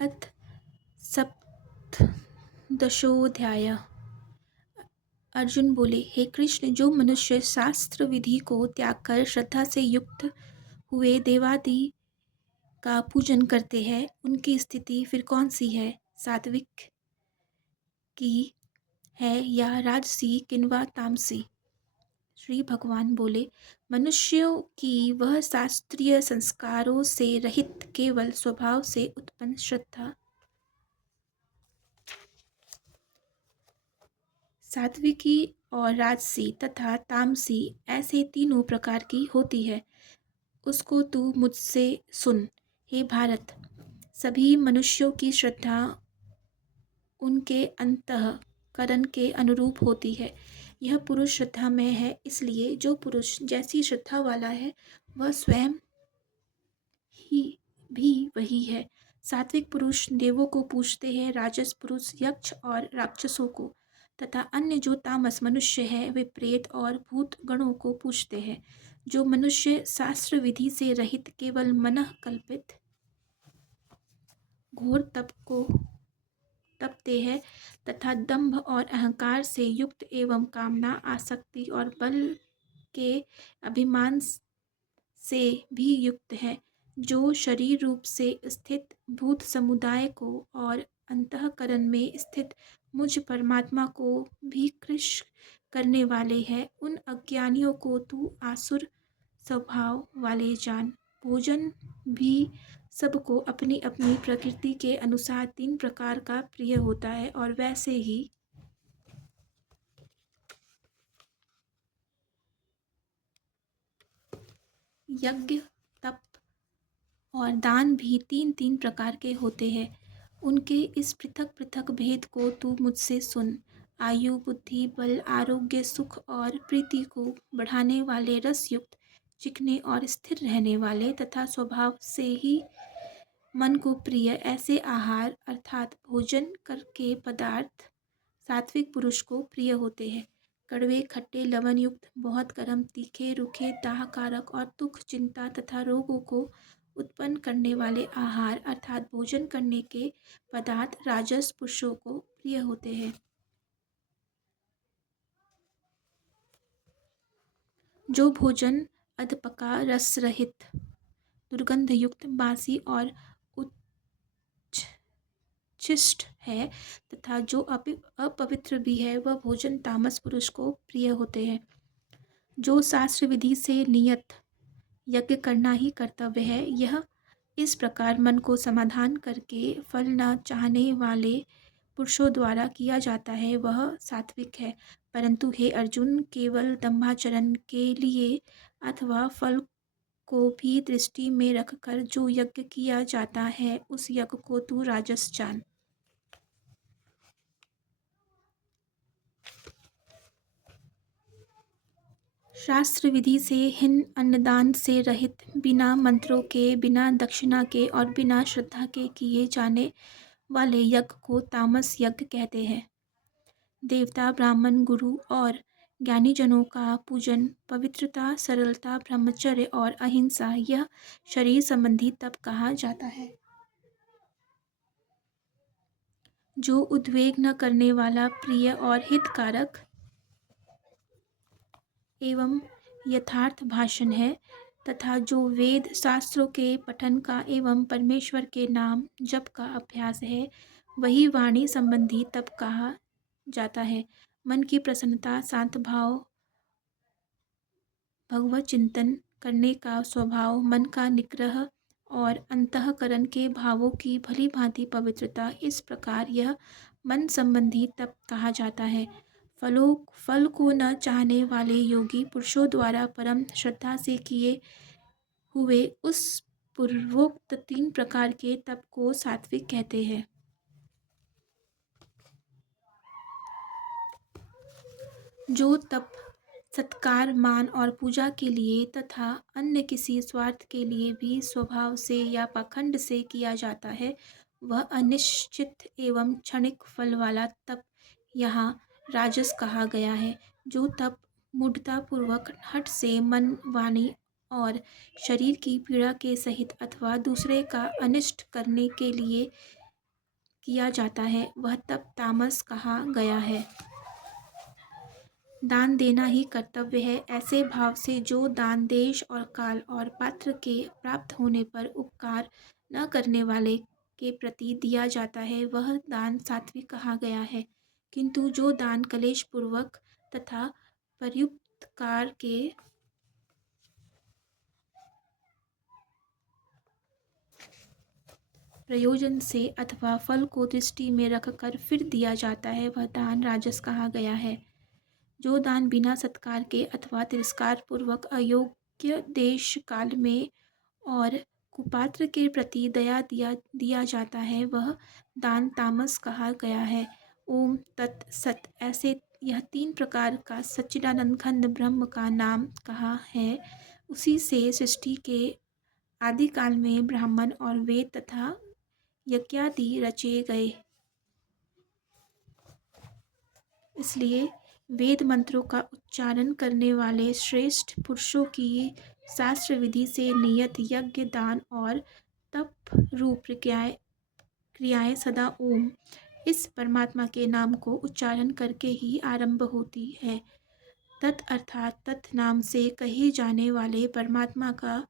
अथ सप्तदशोऽध्याय। अर्जुन बोले, हे कृष्ण, जो मनुष्य शास्त्र विधि को त्याग कर श्रद्धा से युक्त हुए देवादि का पूजन करते हैं, उनकी स्थिति फिर कौन सी है? सात्विक की है या राजसी किंवा तामसी? श्री भगवान बोले, मनुष्यों की वह शास्त्रीय संस्कारों से रहित केवल स्वभाव से उत्पन्न श्रद्धा सात्विकी और राजसी तथा तामसी ऐसे तीनों प्रकार की होती है। उसको तू मुझसे सुन। हे भारत, सभी मनुष्यों की श्रद्धा उनके अंतःकरण के अनुरूप होती है। यह पुरुष श्रद्धा में है, इसलिए जो पुरुष जैसी श्रद्धा वाला है वह स्वयं ही भी वही है। सात्विक पुरुष देवों को पूजते हैं, राजस पुरुष यक्ष और राक्षसों को, तथा अन्य जो तामस मनुष्य है वे प्रेत और भूत गणों को पूजते हैं। जो मनुष्य शास्त्र विधि से रहित केवल मनः कल्पित घोर तप को तपते हैं तथा दंभ और अहंकार से युक्त एवं कामना, आसक्ति और बल के अभिमान से भी युक्त है, जो शरीर रूप से स्थित भूत समुदाय को और अंतःकरण में स्थित मुझ परमात्मा को भी कृश करने वाले हैं, उन अज्ञानियों को तू आसुर स्वभाव वाले जान। भोजन भी सबको अपनी अपनी प्रकृति के अनुसार तीन प्रकार का प्रिय होता है, और वैसे ही यज्ञ, तप और दान भी तीन तीन प्रकार के होते हैं। उनके इस पृथक पृथक भेद को तू मुझसे सुन। आयु, बुद्धि, बल, आरोग्य, सुख और प्रीति को बढ़ाने वाले, रस युक्त, चिकने और स्थिर रहने वाले तथा स्वभाव से ही मन को प्रिय ऐसे आहार अर्थात भोजन करके पदार्थ सात्विक पुरुष को प्रिय होते हैं। कड़वे, खट्टे, लवण युक्त, बहुत गर्म, तीखे, रूखे, दाहकारक और दुख, चिंता तथा रोगों को उत्पन्न करने वाले आहार अर्थात भोजन करने के पदार्थ राजस पुरुषों को प्रिय होते हैं। जो भोजन अधपका, रस रहित, दुर्गंध युक्त, बासी और उच्छिष्ट है तथा जो अपवित्र भी है, वह भोजन तामस पुरुष को प्रिय होते हैं। जो शास्त्र विधि से नियत यज्ञ करना ही कर्तव्य है, यह इस प्रकार मन को समाधान करके फल न चाहने वाले पुरुषों द्वारा किया जाता है, वह सात्विक है। परंतु हे अर्जुन, केवल दंभाचरण के लिए अथवा फल को भी दृष्टि में रखकर जो यज्ञ किया जाता है, उस यज्ञ को तू राजस जान। शास्त्र विधि से हीन, अन्नदान से रहित, बिना मंत्रों के, बिना दक्षिणा के और बिना श्रद्धा के किए जाने वाले यज्ञ को तामस यज्ञ कहते हैं। देवता, ब्राह्मण, गुरु और ज्ञानीजनों का पूजन, पवित्रता, सरलता, ब्रह्मचर्य और अहिंसा, यह शरीर संबंधी तप कहा जाता है। जो उद्वेग न करने वाला, प्रिय और हितकारक एवं यथार्थ भाषण है तथा जो वेद शास्त्रों के पठन का एवं परमेश्वर के नाम जप का अभ्यास है, वही वाणी संबंधी तप कहा जाता है। मन की प्रसन्नता, शांत भाव, भगवत चिंतन करने का स्वभाव, मन का निग्रह और अंतःकरण के भावों की भली भांति पवित्रता, इस प्रकार यह मन संबंधी तप कहा जाता है। फल को न चाहने वाले योगी पुरुषों द्वारा परम श्रद्धा से किए हुए उस पूर्वोक्त तीन प्रकार के तप को सात्विक कहते हैं। जो तप सत्कार, मान और पूजा के लिए तथा अन्य किसी स्वार्थ के लिए भी स्वभाव से या पाखंड से किया जाता है, वह अनिश्चित एवं क्षणिक फल वाला तप यहाँ राजस कहा गया है। जो तप मूढ़तापूर्वक हठ से मन, वाणी और शरीर की पीड़ा के सहित अथवा दूसरे का अनिष्ट करने के लिए किया जाता है वह तप तामस कहा गया है। दान देना ही कर्तव्य है। ऐसे भाव से जो दान देश और काल और पात्र के प्राप्त होने पर उपकार न करने वाले के प्रति दिया जाता है वह दान सात्विक कहा गया है। किंतु जो दान कलेश पूर्वक तथा पर्युपकार के प्रयोजन से अथवा फल को दृष्टि में रखकर फिर दिया जाता है वह दान राजस कहा गया है। जो दान बिना सत्कार के अथवा तिरस्कार पूर्वक अयोग्य देश काल में और कुपात्र के प्रति दया दिया जाता है वह दान तामस कहा गया है। ओम तत् सत। ऐसे यह 3 प्रकार का सच्चिदानंद घन ब्रह्म का नाम कहा है। उसी से सृष्टि के आदि काल में ब्राह्मण और वेद तथा यज्ञादि रचे गए। इसलिए वेद मंत्रों का उच्चारण करने वाले श्रेष्ठ पुरुषों की शास्त्र विधि से नियत यज्ञ दान और तप रूप क्रियाएं सदा ओम इस परमात्मा के नाम को उच्चारण करके ही आरंभ होती है। तत् अर्थात तत् नाम से कहे जाने वाले परमात्मा का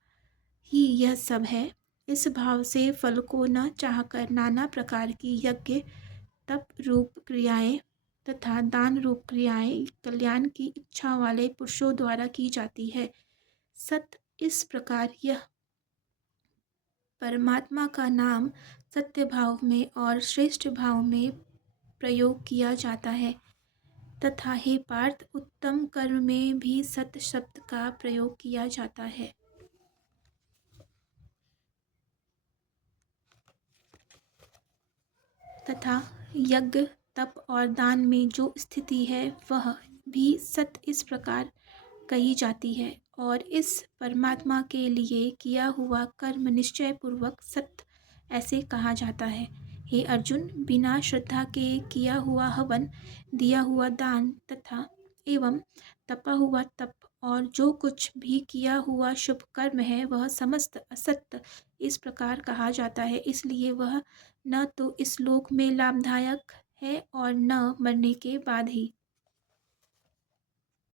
ही यह सब है। इस भाव से फल को न चाहकर नाना प्रकार की यज्ञ तप रूप क्रियाएं तथा दान रूप क्रियाएं कल्याण की इच्छा वाले पुरुषों द्वारा की जाती है। सत इस प्रकार यह परमात्मा का नाम सत्य भाव में और श्रेष्ठ भाव में प्रयोग किया जाता है तथा हे पार्थ उत्तम कर्म में भी सत शब्द का प्रयोग किया जाता है। तथा यज्ञ तप और दान में जो स्थिति है वह भी सत इस प्रकार कही जाती है और इस परमात्मा के लिए किया हुआ कर्म निश्चय पूर्वक सत ऐसे कहा जाता है। हे अर्जुन, बिना श्रद्धा के किया हुआ हवन, दिया हुआ दान तथा एवं तपा हुआ तप और जो कुछ भी किया हुआ शुभ कर्म है वह समस्त असत इस प्रकार कहा जाता है। इसलिए वह न तो इस लोक में लाभदायक है और न मरने के बाद ही।